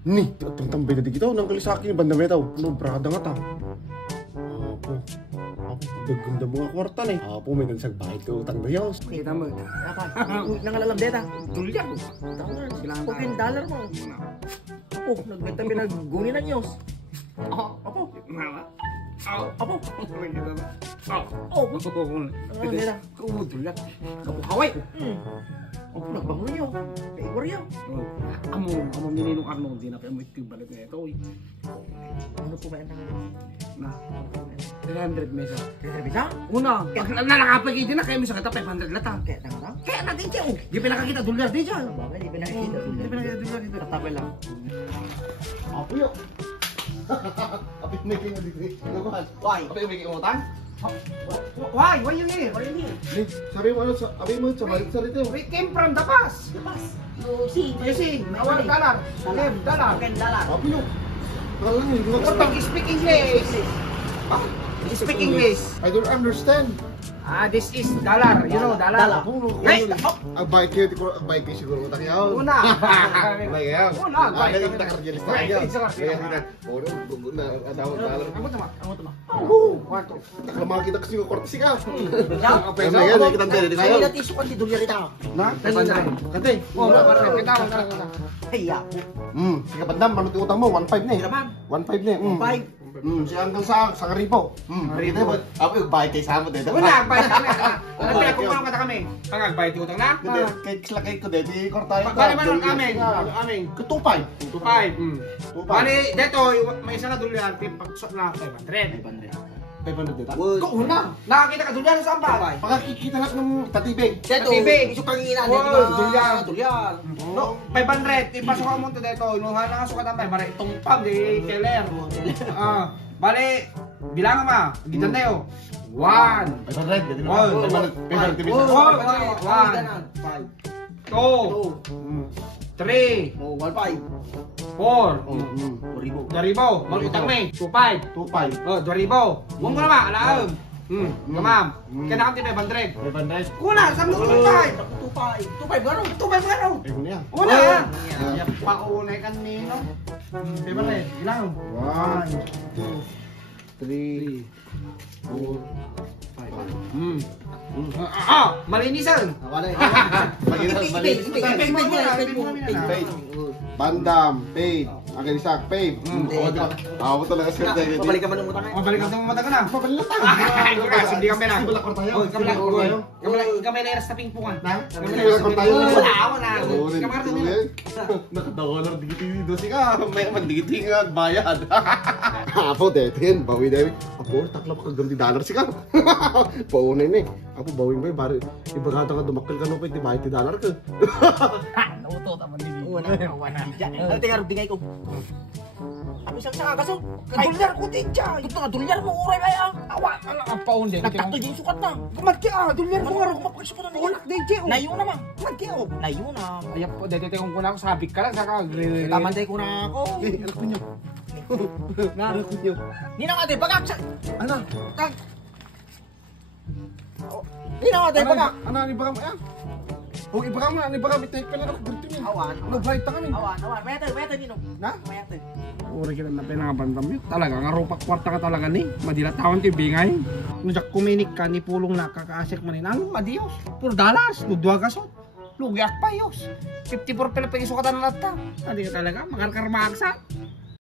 Ni, tambay na di kita. Nang kali sa akin, banda may tao. Ano, brada nga ta. Apo. Gaganda mga kwarta na eh. Apo, may nagsag bahit ka utang na yaw. Kita mo. Nangalalab deta. Tulya ko. $14 mo. Apo, nagtabi naggunin na niyos. Apo. Apo. Apo. Ano deta? Tulya. Kabuhaway. Apo, nagbangon niyo. Kaiwar yan. Amo nininong Arno, hindi na pa mo ikibalit na ito. Ano po ba yan Na, 300 mesa. Kaya bisa? Una, nalakapag din na kayo sa kata 500 lata. Kaya nga. Kaya natin siya, di pinakakita $1 din siya. Bagay, di pinakikita. Di pinakakita $1 dito. Tatabay lang. Apo yun. Apo yung may kinga dito eh. Why? Apo yung may kinga Why you here? Ni, sabi mo ano, sabi mo sa balik sa rito. We came from the past. You see, Our dollar. Live dollar. Apo yun. Kala lang eh. Speak English. Speak English. I don't understand. This is dollar. You know dollar. Hey, Ang bike kayo, siguro utang yaw. una. Lagi yaw. Una, bike. Kaya kita kerja listrik Bike, yaw. isa ka. Kaya kita, gugu na, ada dalam. Ako tama. Wato. Tak lemah kita kasi kwarta sih ka. Ya? Apa yang saya kita tadi di Saya kayo. lihat isu kan tidur dari tahu. Na, kante. Kita. Iya. Sige pandam manut utang mo 1.5 ni. 1.5 ni. 5. Si hanggang sa 1,000. Rito ba? Ako yung bayad kay Samo dito. Una, bayad kami. Ano pinagkukulong kata kami? Pangag bayad utang na? Hindi, kay slakay ko dito, kwarta yun. Bali man amin. Amin. Kutupay. 2.5. Bali, dito, may isa na $1 pag-shot na 500. 500 dito. Kung una, nakakita ka $1 sa ambay. Pakakikita lang ng tatibig. Dito, TV. isu kanginan Oh, dito. dulyan. Dulyan. No, 500. Ipasok ang monto dito. Inuha na nga sukat ambay. Bali, itong pam di keller. Bali, bilangan ma. Gitan tayo. 1. 500, ganun Oh, lang. 500 TV. Oh, 1, 2, 3, Oh, 1.5. 4. 2,000. 2,000. Mag-utang may. 2.5. 25. Oh, 2,000. Huwag mo naman, alaam. Kamam. Kaya nakakti 500. 500. Kuna, saan mo 2.5? 2.5 gano'n. 2.5 nga raw. Eh, muna yan. Una! Yeah. Yan paunay kanino. 500. Ilang? 1, 2, 3, 4, 5. Malinisan. Wala. Bandam, paid. Agad isak, paid. Ako talaga sir. Pabalik ka man ng utang eh. Mabalik ang mata ka na. Papalinatan. Hindi kami na. Wala ko tayo. Kami na eras na pingpungan. Wala ko tayo. Wala. Nakadollar dito si ka. May mandigiti nga bayad. Apo detin, bawi dewi. Apo takla pa kagam $1 si ka. Paunay ni. Apo bawing bay bari ibagata ka dumakkel ka no pwede bayad $1 ka. Nauto taman din. Wala. Ano tingnan bigay ko? Ako isang saka kaso. $1 ko din siya. Ito nga $1 mo uray kaya. Awa, ang paon din. Nagtakto din sukat na. Kumatki $1 mo nga rin Kumapagsukat na Wala, niya. din siya. Nayo naman. Kumatki Nayo na. Ayan po, dito kung kuna ako sabik ka lang, saka Tamantay ko na ako. Anak ko niyo. Anak ko niyo. Ninang ate, bagak. Ana, Ninang ate, bagak. ana ni bagam ya. Oh, ibagam na, ni bagam itek pala ako gurtin niya. Awan. Nag-flight ta kami. Awan. Mayata, Ninong. Na? Mayata. Uri kita na pinangabandam yun. Talaga, nga rupak kwarta ka talaga ni. Madilatawan ti bingay. Nujak kuminik ka ni pulong na kakaasik manin. Ano, madiyos. $4. Ludwa gasot. Lugyak pa yos. 54 pala pag isukatan na lata. Hindi ka talaga, makarkar maagsa.